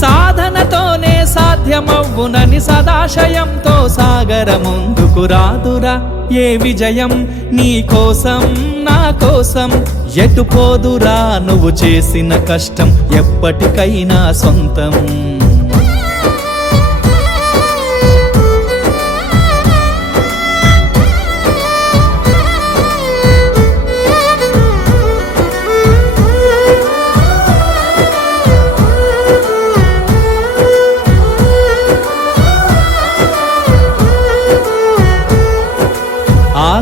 సాధనతోనే సాధ్యమవ్వునని సదాశయంతో సాగర ముందుకు రాదురా ఏ విజయం నీ కోసం నా కోసం. ఎటు పోదురా నువ్వు చేసిన కష్టం ఎప్పటికైనా సొంతం.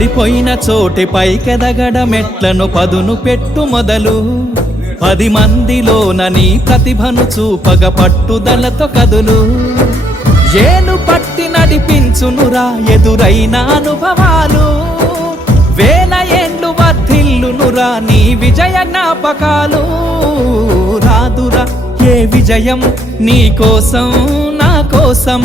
పడిపోయిన చోటి పైకెదగడ మెట్లను పదును పెట్టు మొదలు. పది మందిలోన నీ ప్రతిభను చూపగ పట్టుదలతో కదులు. ఏను పట్టి నడిపించునురా ఎదురైన అనుభవాలు. వేల ఏండ్లు వర్ధిల్లునురా నీ విజయ జ్ఞాపకాలు. రాదురా ఏ విజయం నీ కోసం నా కోసం.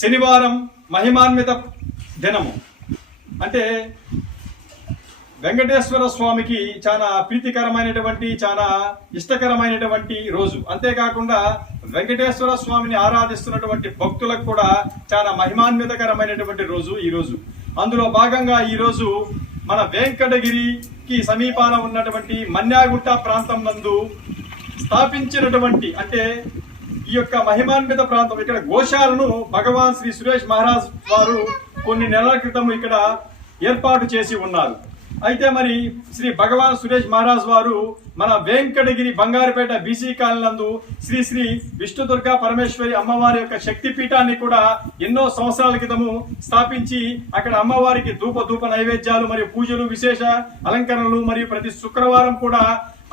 శనివారం మహిమాన్విత దినము. అంటే వెంకటేశ్వర స్వామికి చాలా ప్రీతికరమైనటువంటి చాలా ఇష్టకరమైనటువంటి రోజు. అంతేకాకుండా వెంకటేశ్వర స్వామిని ఆరాధిస్తున్నటువంటి భక్తులకు కూడా చాలా మహిమాన్వితకరమైనటువంటి రోజు ఈ రోజు. అందులో భాగంగా ఈ రోజు మన వెంకటగిరికి సమీపాన ఉన్నటువంటి మన్యాగుట్ట ప్రాంతం నందు స్థాపించినటువంటి అంటే ఈ యొక్క మహిమాన్విత ప్రాంతం ఇక్కడ గోశాలను భగవాన్ శ్రీ సురేష్ మహారాజ్ వారు కొన్ని నెలల క్రితం ఇక్కడ ఏర్పాటు చేసి ఉన్నారు. అయితే మరి శ్రీ భగవాన్ సురేష్ మహారాజ్ వారు మన వెంకటగిరి బంగారుపేట బీసీ కాలనందు శ్రీ శ్రీ విష్ణుదుర్గ పరమేశ్వరి అమ్మవారి యొక్క శక్తి పీఠాన్ని కూడా ఎన్నో సంవత్సరాల క్రితము స్థాపించి అక్కడ అమ్మవారికి ధూప ధూప నైవేద్యాలు మరియు పూజలు విశేష అలంకరణలు మరియు ప్రతి శుక్రవారం కూడా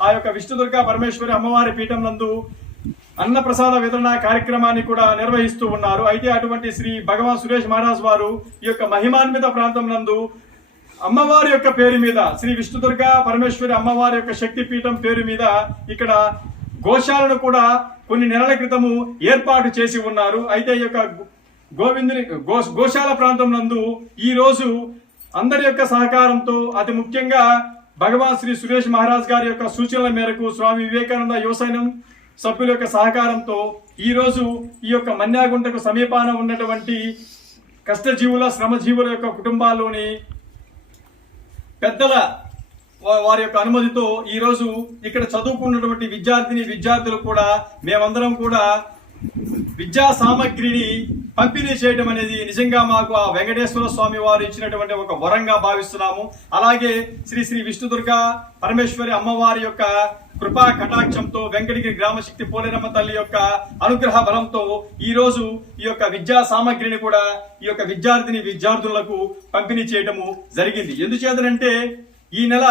ఆ యొక్క విష్ణుదుర్గ పరమేశ్వరి అమ్మవారి పీఠం నందు అన్నప్రసాద వితరణ కార్యక్రమాన్ని కూడా నిర్వహిస్తూ ఉన్నారు. అయితే అటువంటి శ్రీ భగవాన్ సురేష్ మహారాజ్ వారు ఈ యొక్క మహిమాన్విత ప్రాంతం నందు అమ్మవారి యొక్క పేరు మీద శ్రీ విష్ణుదుర్గ పరమేశ్వరి అమ్మవారి యొక్క శక్తి పీఠం పేరు మీద ఇక్కడ గోశాలను కూడా కొన్ని నెలల క్రితము ఏర్పాటు చేసి ఉన్నారు. అయితే ఈ యొక్క గోవిందుని గో గోశాల ప్రాంతం నందు ఈరోజు అందరి యొక్క సహకారంతో అతి ముఖ్యంగా భగవాన్ శ్రీ సురేష్ మహారాజ్ గారి యొక్క సూచనల మేరకు స్వామి వివేకానంద యువసైనం సభ్యుల యొక్క సహకారంతో ఈరోజు ఈ యొక్క మన్యాగుంటకు సమీపాన ఉన్నటువంటి కష్టజీవుల శ్రమజీవుల యొక్క కుటుంబాల్లోని పెద్దల వారి యొక్క అనుమతితో ఈ రోజు ఇక్కడ చదువుకున్నటువంటి విద్యార్థిని విద్యార్థులు కూడా మేమందరం కూడా విద్యా సామగ్రిని పంపిణీ చేయడం అనేది నిజంగా మాకు ఆ వెంకటేశ్వర స్వామి వారు ఇచ్చినటువంటి ఒక వరంగా భావిస్తున్నాము. అలాగే శ్రీ శ్రీ విష్ణుదుర్గ పరమేశ్వరి అమ్మవారి యొక్క కృపా కటాక్షంతో వెంకటగిరి గ్రామశక్తి పోలేరమ్మ తల్లి యొక్క అనుగ్రహ బలంతో ఈ రోజు ఈ యొక్క విద్యా సామగ్రిని కూడా ఈ యొక్క విద్యార్థిని విద్యార్థులకు పంపిణీ చేయడము జరిగింది. ఎందుచేతనంటే ఈ నెల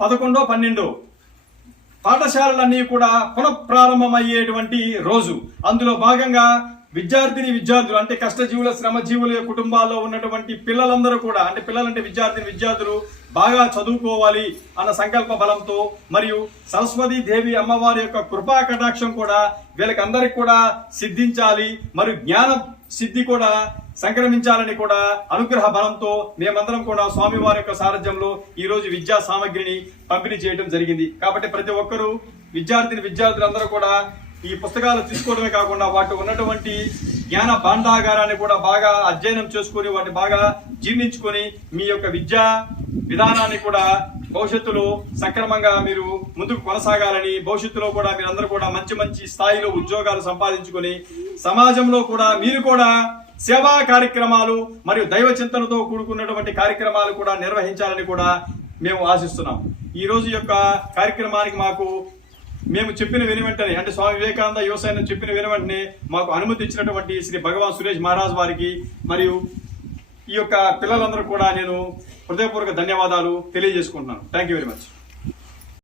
పదకొండో పన్నెండో పాఠశాలలన్నీ కూడా పునఃప్రారంభమయ్యేటువంటి రోజు. అందులో భాగంగా విద్యార్థిని విద్యార్థులు అంటే కష్టజీవుల శ్రమజీవుల కుటుంబాల్లో ఉన్నటువంటి పిల్లలందరూ కూడా అంటే పిల్లలంటే విద్యార్థిని విద్యార్థులు బాగా చదువుకోవాలి అన్న సంకల్ప బలంతో మరియు సరస్వతి దేవి అమ్మవారి యొక్క కృపా కటాక్షం కూడా వీళ్ళకందరికి కూడా సిద్ధించాలి మరియు జ్ఞాన సిద్ధి కూడా సంక్రమించాలని కూడా అనుగ్రహ బలంతో మేమందరం కూడా స్వామివారి యొక్క సారథ్యంలో ఈ రోజు విద్యా సామగ్రిని పంపిణీ చేయడం జరిగింది. కాబట్టి ప్రతి ఒక్కరూ విద్యార్థిని విద్యార్థులందరూ కూడా ఈ పుస్తకాలు తీసుకోవడమే కాకుండా వాటి ఉన్నటువంటి జ్ఞాన భాండాగారాన్ని కూడా బాగా అధ్యయనం చేసుకొని వాటిని బాగా జీర్ణించుకొని మీ యొక్క విద్యా విధానాన్ని కూడా భవిష్యత్తులో సక్రమంగా మీరు ముందుకు కొనసాగాలని భవిష్యత్తులో కూడా మీరందరూ కూడా మంచి మంచి స్థాయిలో ఉద్యోగాలు సంపాదించుకొని సమాజంలో కూడా మీరు కూడా సేవా కార్యక్రమాలు మరియు దైవ చింతనతో కూడుకున్నటువంటి కార్యక్రమాలు కూడా నిర్వహించాలని కూడా మేము ఆశిస్తున్నాం. ఈ రోజు యొక్క కార్యక్రమానికి మాకు మేము చెప్పిన విని వెంటనే అంటే స్వామి వివేకానంద యువసాయం చెప్పిన విని వెంటనే మాకు అనుమతి ఇచ్చినటువంటి శ్రీ భగవాన్ సురేష్ మహారాజ్ వారికి మరియు ఈ యొక్క పిల్లలందరూ కూడా నేను హృదయపూర్వక ధన్యవాదాలు తెలియజేసుకుంటున్నాను. Thank you very much